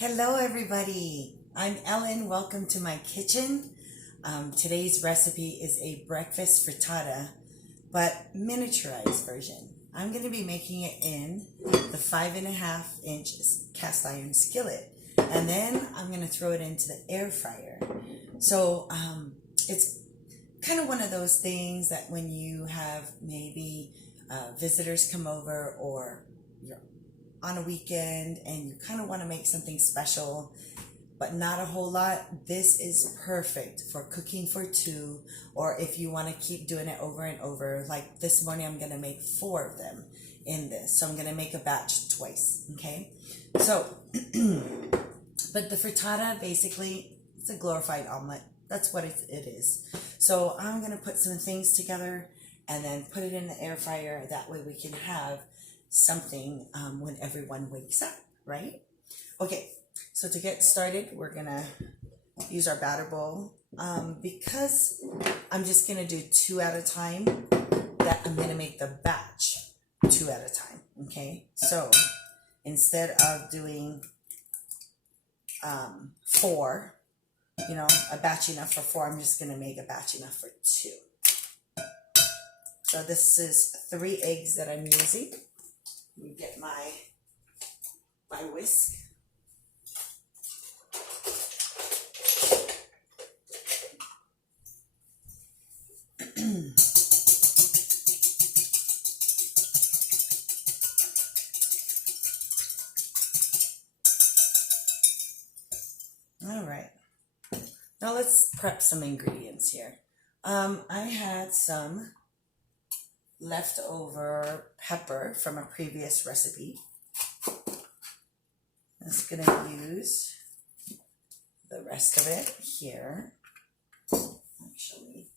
Hello, everybody. I'm Ellen. Welcome to my kitchen. Today's recipe is a breakfast frittata, but miniaturized version. I'm going to be making it in the 5.5-inch cast iron skillet, and then I'm going to throw it into the air fryer. So it's kind of one of those things that when you have maybe visitors come over, or you're on a weekend and you kind of want to make something special but not a whole lot, this is perfect for cooking for two, or if you want to keep doing it over and over. Like this morning I'm going to make 4 of them in this, so I'm going to make a batch twice. Okay, so but the frittata, basically it's a glorified omelet. That's what it is. So I'm going to put some things together and then put it in the air fryer. That way we can have something when everyone wakes up, right? Okay, so to get started, we're gonna use our batter bowl. Because I'm just gonna do 2 at a time, that I'm gonna make the batch 2 at a time, okay? So instead of doing 4, a batch enough for 4, I'm just gonna make a batch enough for 2. So this is 3 eggs that I'm using. Let me get my whisk. All right. Now let's prep some ingredients here. I had some leftover pepper from a previous recipe. I'm just going to use the rest of it here. Actually,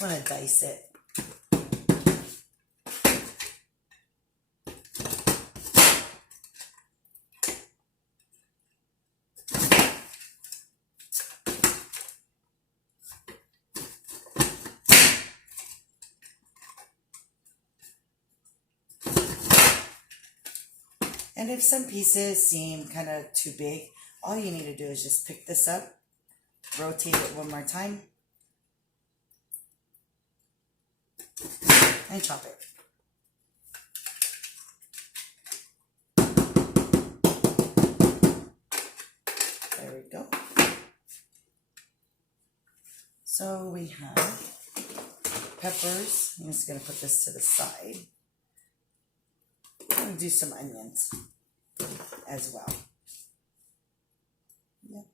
I'm going to dice it. And if some pieces seem kind of too big, all you need to do is just pick this up, rotate it one more time, and chop it. There we go. So we have peppers. I'm just going to put this to the side. I'm going to do some onions as well. Yep.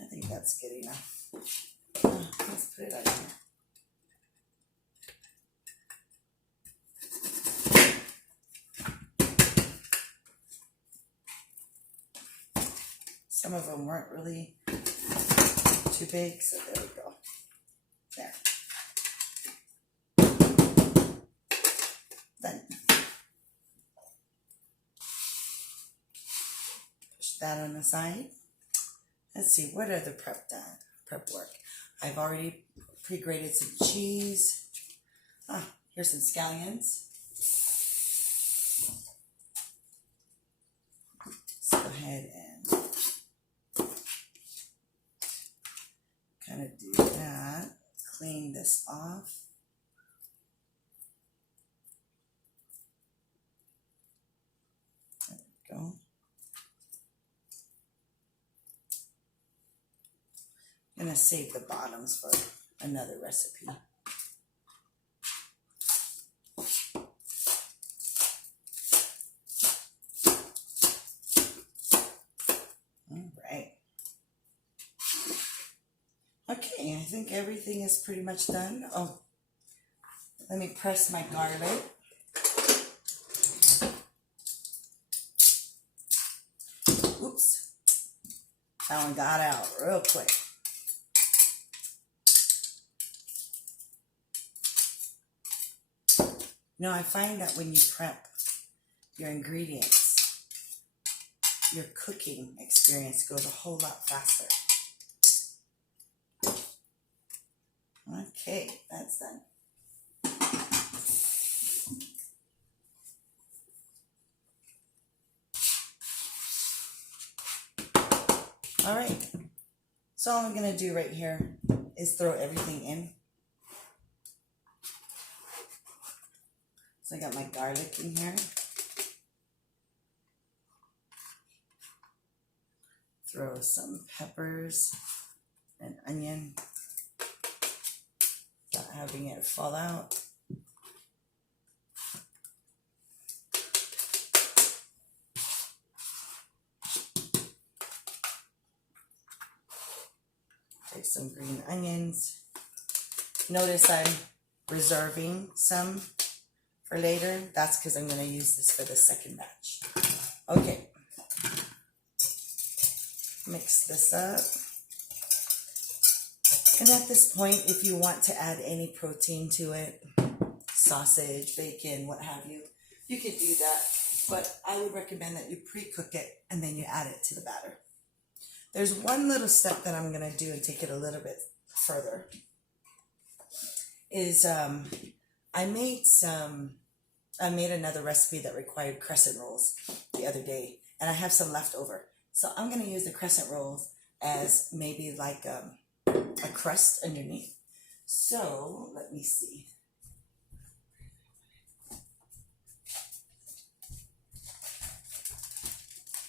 I think that's good enough. Let's put it on here. Some of them weren't really too big, so there we go. There. Done. Push that on the side. Let's see, what are the prep work? I've already pre-grated some cheese. Here's some scallions. Let's go ahead and kind of do that. Clean this off. There we go. I'm going to save the bottoms for another recipe. All right. Okay, I think everything is pretty much done. Oh, let me press my garlic. Oops. That one got out real quick. You know, I find that when you prep your ingredients, your cooking experience goes a whole lot faster. Okay, that's done. All right, so all I'm gonna do right here is throw everything in. So I got my garlic in here. Throw some peppers and onion without having it fall out. Take some green onions. Notice I'm reserving some for later. That's because I'm going to use this for the second batch. Okay. Mix this up. And at this point, if you want to add any protein to it, sausage, bacon, what have you, you could do that. But I would recommend that you pre-cook it and then you add it to the batter. There's one little step that I'm going to do and take it a little bit further. Is I made another recipe that required crescent rolls the other day, and I have some left over. So I'm going to use the crescent rolls as maybe like a crust underneath. So let me see.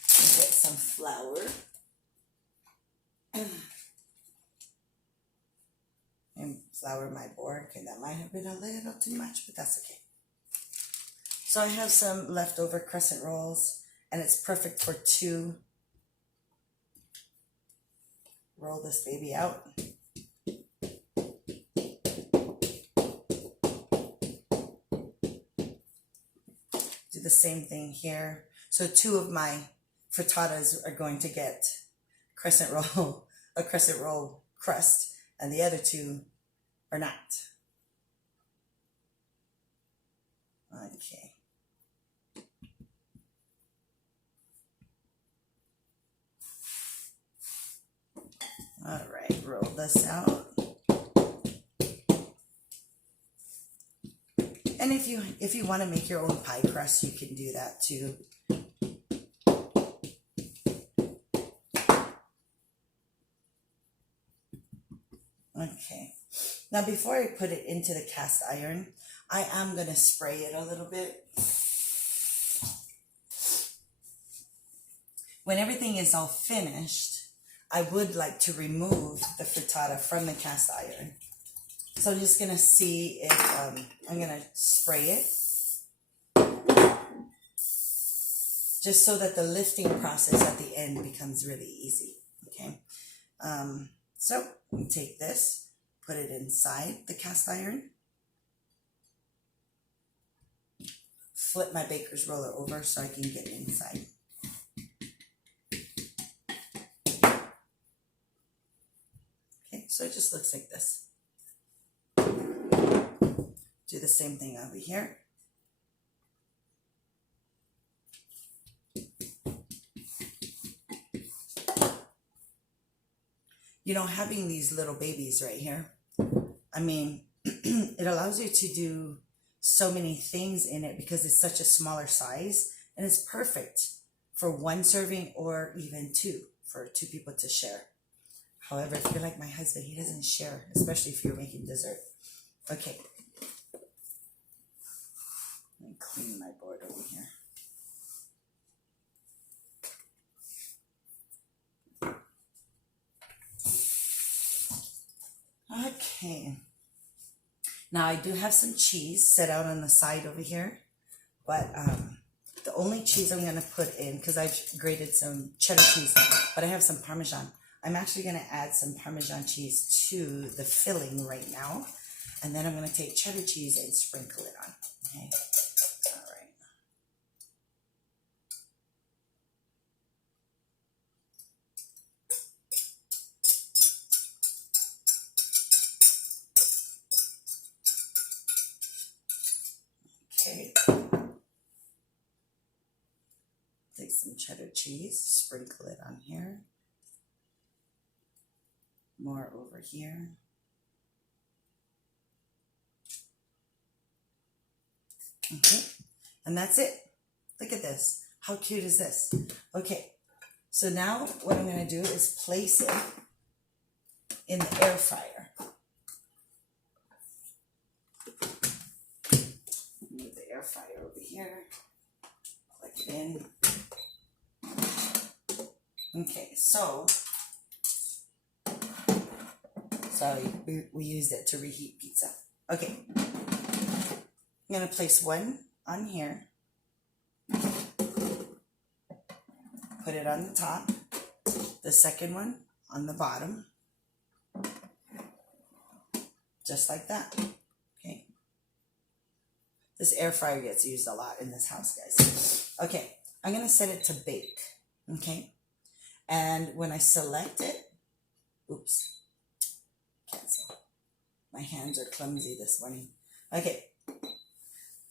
Get some flour. And flour my board. Okay, that might have been a little too much, but that's okay. So I have some leftover crescent rolls, and it's perfect for 2. Roll this baby out. Do the same thing here. So 2 of my frittatas are going to get a crescent roll crust, and the other 2 are not. Okay. All right, roll this out. And if you want to make your own pie crust, you can do that too. Okay. Now before I put it into the cast iron, I am going to spray it a little bit. When everything is all finished, I would like to remove the frittata from the cast iron. So I'm just going to see if I'm going to spray it. Just so that the lifting process at the end becomes really easy. Okay. So we take this, put it inside the cast iron. Flip my baker's roller over so I can get inside. Okay, so it just looks like this. Do the same thing over here. You know, having these little babies right here, I mean, it allows you to do so many things in it because it's such a smaller size, and it's perfect for 1 serving or even 2 for 2 people to share. However, if you're like my husband, he doesn't share, especially if you're making dessert. Okay. Let me clean my board over here. Okay. Now I do have some cheese set out on the side over here, but the only cheese I'm going to put in, because I've grated some cheddar cheese, but I have some Parmesan. I'm actually going to add some Parmesan cheese to the filling right now, and then I'm going to take cheddar cheese and sprinkle it on. Okay. All right. cheddar cheese. Sprinkle it on here. More over here. Okay, and that's it. Look at this. How cute is this? Okay, so now what I'm going to do is place it in the air fryer. Move the air fryer over here. Plug it in. Okay, so sorry, we used it to reheat pizza. Okay, I'm going to place one on here. Put it on the top. The second one on the bottom. Just like that. Okay. This air fryer gets used a lot in this house, guys. Okay, I'm going to set it to bake. Okay. And when I select it, oops, cancel. My hands are clumsy this morning. Okay.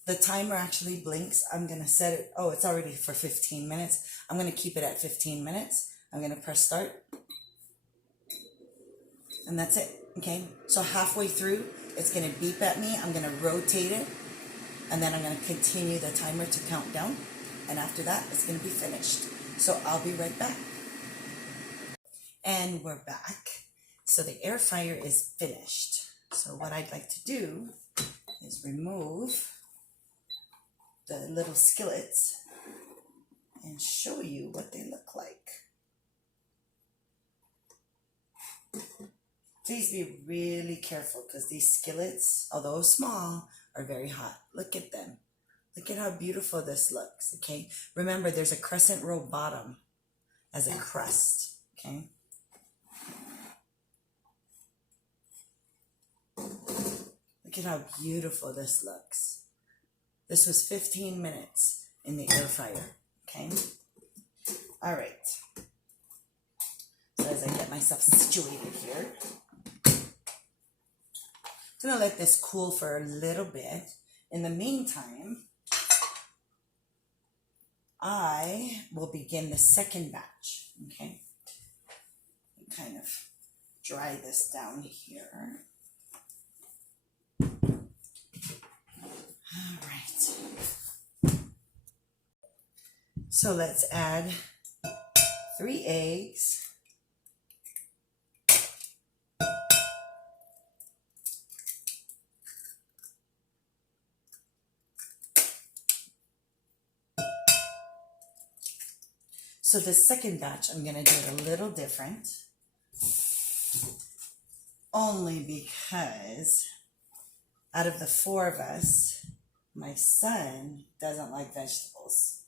The timer actually blinks. I'm going to set it. Oh, it's already for 15 minutes. I'm going to keep it at 15 minutes. I'm going to press start. And that's it. Okay. So halfway through, it's going to beep at me. I'm going to rotate it. And then I'm going to continue the timer to count down. And after that, it's going to be finished. So I'll be right back. And we're back. So the air fryer is finished. So what I'd like to do is remove the little skillets and show you what they look like. Please be really careful because these skillets, although small, are very hot. Look at them. Look at how beautiful this looks, okay? Remember, there's a crescent roll bottom as a crust, okay? Look at how beautiful this looks. This was 15 minutes in the air fryer, okay? All right. So as I get myself situated here, I'm gonna let this cool for a little bit. In the meantime, I will begin the second batch, okay? Kind of dry this down here. All right. So let's add 3 eggs. So the second batch, I'm going to do it a little different. Only because out of the 4 of us, my son doesn't like vegetables.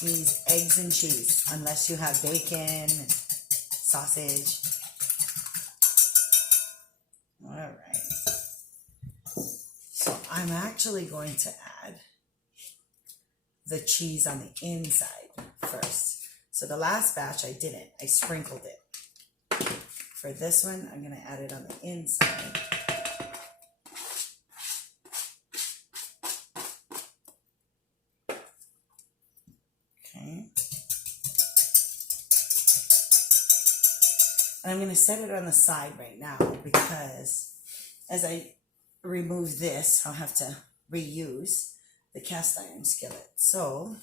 He's eggs and cheese, unless you have bacon and sausage. All right. So I'm actually going to add the cheese on the inside first. So the last batch I didn't. I sprinkled it. For this one, I'm going to add it on the inside. Okay. And I'm going to set it on the side right now because as I remove this, I'll have to reuse the cast iron skillet. So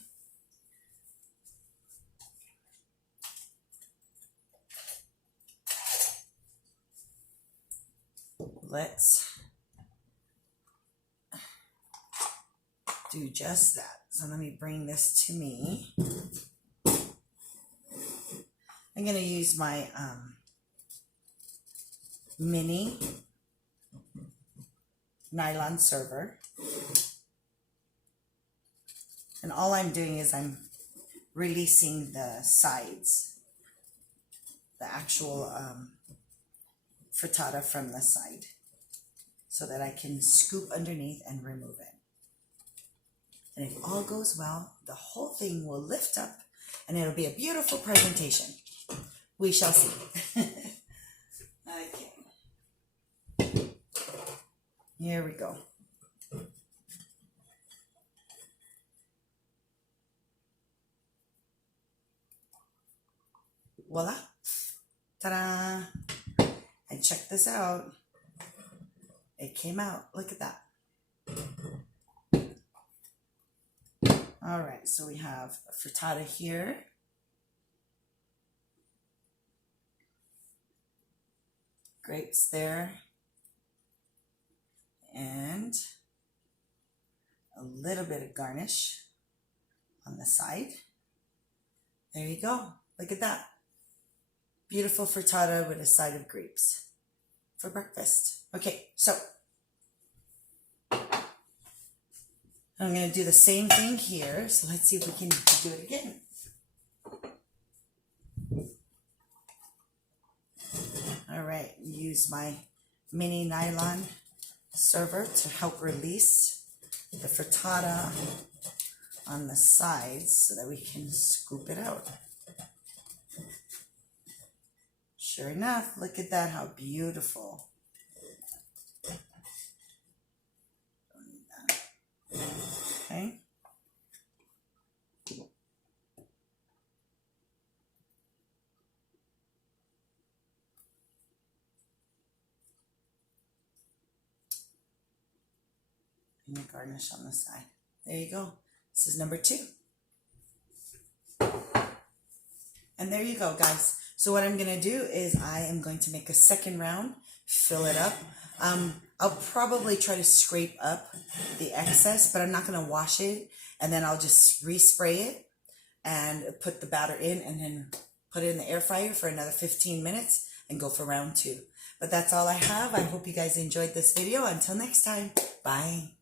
let's do just that. So let me bring this to me. I'm going to use my mini nylon server. And all I'm doing is I'm releasing the sides, the actual frittata from the side, so that I can scoop underneath and remove it. And if all goes well, the whole thing will lift up and it'll be a beautiful presentation. We shall see. Okay. Here we go. Ta-da! And check this out. It came out. Look at that. All right, so we have a frittata here. Grapes there. And a little bit of garnish on the side. There you go. Look at that. Beautiful frittata with a side of grapes for breakfast. Okay, so I'm going to do the same thing here. So let's see if we can do it again. All right, use my mini nylon server to help release the frittata on the sides so that we can scoop it out. Sure enough, look at that, how beautiful. Okay. And the garnish on the side. There you go. This is number 2. And there you go, guys. So what I'm going to do is I am going to make a second round, fill it up. I'll probably try to scrape up the excess, but I'm not going to wash it. And then I'll just respray it and put the batter in and then put it in the air fryer for another 15 minutes and go for round 2. But that's all I have. I hope you guys enjoyed this video. Until next time, bye.